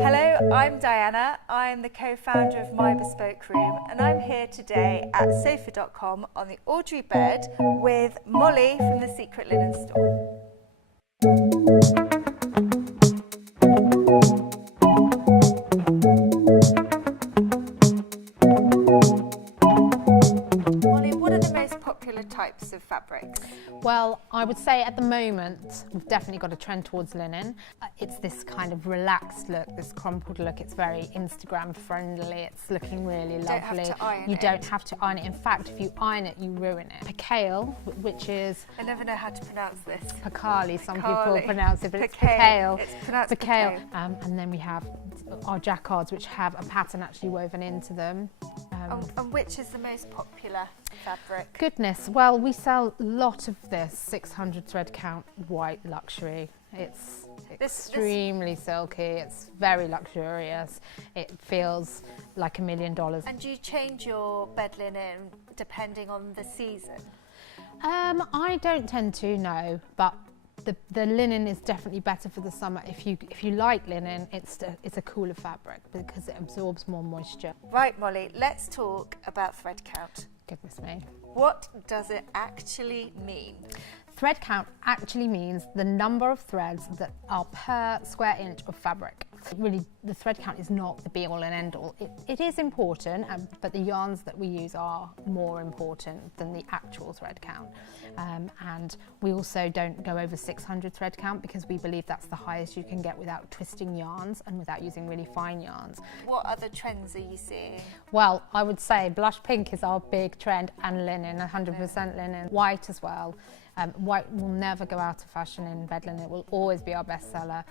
Hello, I'm Diana. I'm the co-founder of My Bespoke Room, and I'm here today at sofa.com on the Audrey bed with Molly from the Secret Linen Store. Molly, what are the most popular types of fabrics? Well, I would say at the moment we've definitely got a trend towards linen. It's this kind of relaxed look, this crumpled look. It's very Instagram friendly. It's looking really lovely. You don't have to iron it. In fact, if you iron it, you ruin it. Percale, which is... I never know how to pronounce this. Pacali, some people pronounce it, but it's percale. It's pronounced percale. And then we have our jacquards, which have a pattern actually woven into them. And which is the most popular fabric? Goodness, well, we sell a lot of this 600 thread count white luxury. It's extremely silky, it's very luxurious, it feels like $1 million. And do you change your bed linen depending on the season? I don't tend to, no, but the linen is definitely better for the summer. If you like linen, it's a cooler fabric because it absorbs more moisture. Right, Molly, let's talk about thread count. Goodness me. What does it actually mean? Thread count actually means the number of threads that are per square inch of fabric. Really, the thread count is not the be-all and end-all. It is important, but the yarns that we use are more important than the actual thread count. And we also don't go over 600 thread count because we believe that's the highest you can get without twisting yarns and without using really fine yarns. What other trends are you seeing? Well, I would say blush pink is our big trend, and linen, 100% linen. White as well. White will never go out of fashion in bed linen. It will always be our bestseller.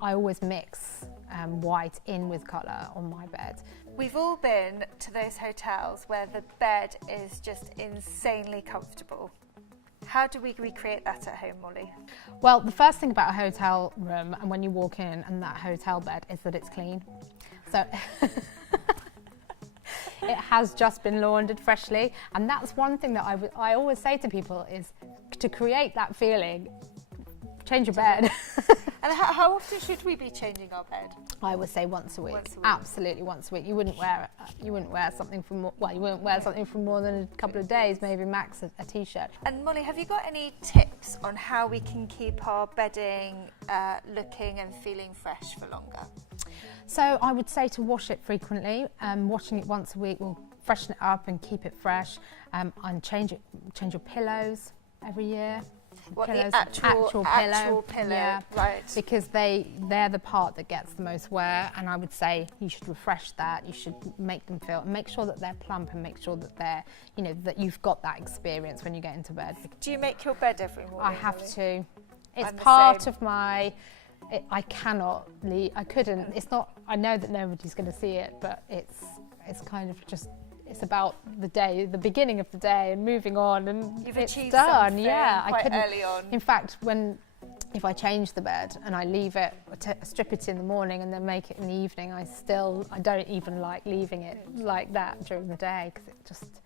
I always mix white in with colour on my bed. We've all been to those hotels where the bed is just insanely comfortable. How do we recreate that at home, Molly? Well, the first thing about a hotel room and when you walk in and that hotel bed is that it's clean. So it has just been laundered freshly, and that's one thing that I always say to people is to create that feeling, change your bed. And how often should we be changing our bed? I would say once a week. Once a week. Absolutely once a week. You wouldn't wear something for more. Well, you wouldn't wear something for more than a couple of days, maybe max a t-shirt. And Molly, have you got any tips on how we can keep our bedding looking and feeling fresh for longer? So I would say to wash it frequently. Washing it once a week will freshen it up and keep it fresh. And change your pillows every year. What, pillows, the actual pillow, yeah, right? Because they're the part that gets the most wear, and I would say you should refresh that. You should make sure that they're plump, and make sure that they're, that you've got that experience when you get into bed. Do you make your bed every morning? I have to. It's I'm the part same. of my. I cannot leave. I couldn't. It's not. I know that nobody's going to see it, but it's kind of just. It's about the day, the beginning of the day, and moving on, and You've it's achieved done. something Yeah, quite I couldn't. early on. In fact, if I change the bed and I leave it, strip it in the morning and then make it in the evening, I don't even like leaving it like that during the day because it just.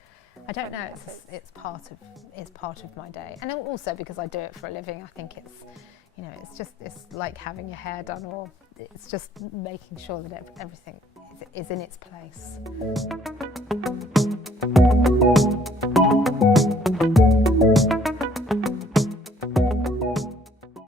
I don't know. It's part of my day, and also because I do it for a living. I think it's. It's like having your hair done, or it's just making sure that everything is in its place.